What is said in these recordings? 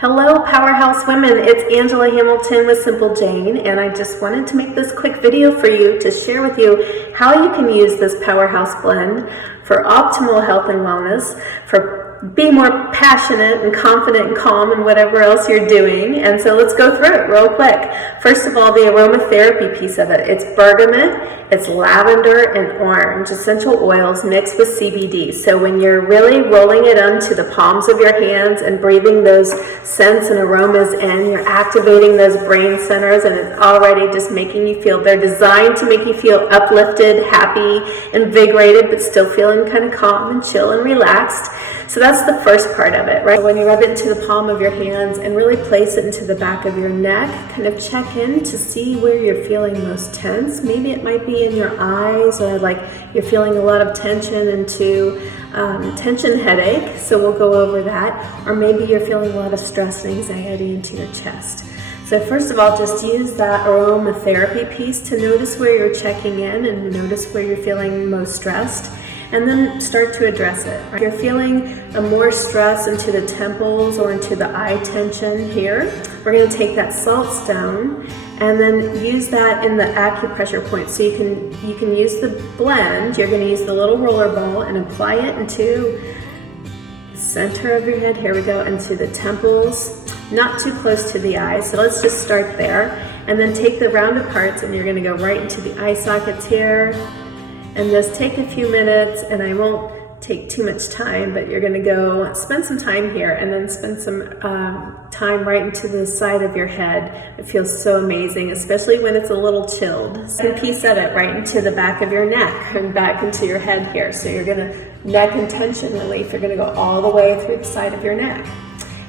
Hello Powerhouse Women, it's Angela Hamilton with Simple Jane, and I just wanted to make this quick video for you to share with you how you can use this Powerhouse blend for optimal health and wellness, for being more passionate and confident and calm in whatever else you're doing. And so let's go through it real quick. First of all, the aromatherapy piece of it. It's bergamot, it's lavender and orange, essential oils mixed with CBD. So when you're really rolling it onto the palms of your hands and breathing those scents and aromas in, you're activating those brain centers, and it's already just making you feel, they're designed to make you feel uplifted, happy, invigorated, but still feeling kind of calm and chill and relaxed. So that's the first part of it, right? When you rub it into the palm of your hands and really place it into the back of your neck, kind of check in to see where you're feeling most tense. Maybe it might be in your eyes, or like you're feeling a lot of tension into tension headache, so we'll go over that. Or maybe you're feeling a lot of stress and anxiety into your chest. So first of all, just use that aromatherapy piece to notice where you're checking in and notice where you're feeling most stressed, and then start to address it. If you're feeling more stress into the temples or into the eye tension here, we're going to take that salt stone and then use that in the acupressure point. So you can use the blend. You're going to use the little roller ball and apply it into the center of your head. Here we go, into the temples, not too close to the eyes. So let's just start there, and then take the rounded parts and you're going to go right into the eye sockets here. And just take a few minutes, and I won't take too much time, but you're gonna go spend some time here and then spend some time right into the side of your head. It feels so amazing, especially when it's a little chilled. Second piece of it right into the back of your neck and back into your head here. So you're gonna, neck and tension relief, you're gonna go all the way through the side of your neck.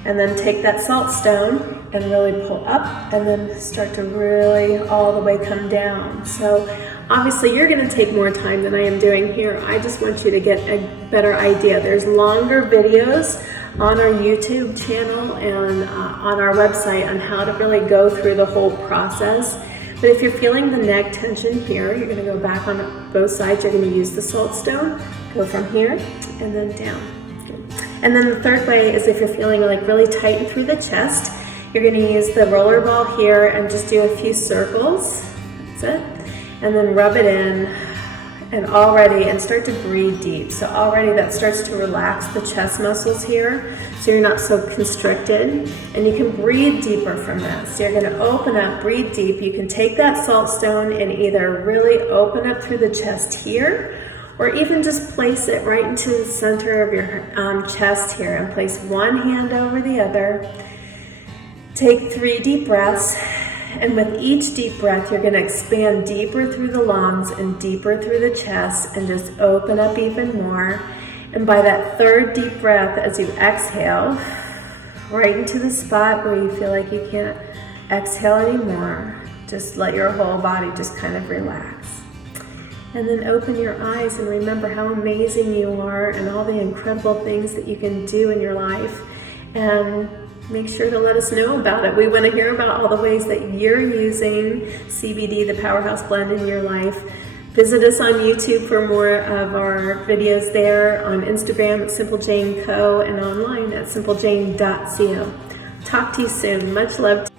And then take that salt stone and really pull up, and then start to really all the way come down. So obviously you're going to take more time than I am doing here. I just want you to get a better idea. There's longer videos on our YouTube channel and on our website on how to really go through the whole process. But if you're feeling the neck tension here, you're going to go back on both sides. You're going to use the salt stone, go from here and then down. And then the third way is if you're feeling like really tight through the chest, you're going to use the roller ball here and just do a few circles. That's it. And then rub it in, and start to breathe deep. So already that starts to relax the chest muscles here, so you're not so constricted, and you can breathe deeper from this. So you're going to open up, breathe deep. You can take that salt stone and either really open up through the chest here, or even just place it right into the center of your chest here, and place one hand over the other. Take 3 deep breaths, and with each deep breath, you're going to expand deeper through the lungs and deeper through the chest, and just open up even more. And by that third deep breath, as you exhale, right into the spot where you feel like you can't exhale anymore, just let your whole body just kind of relax. And then open your eyes and remember how amazing you are and all the incredible things that you can do in your life. And make sure to let us know about it. We want to hear about all the ways that you're using CBD, the Powerhouse Blend, in your life. Visit us on YouTube for more of our videos there, on Instagram at Simple Jane Co, and online at simplejane.co. Talk to you soon. Much love.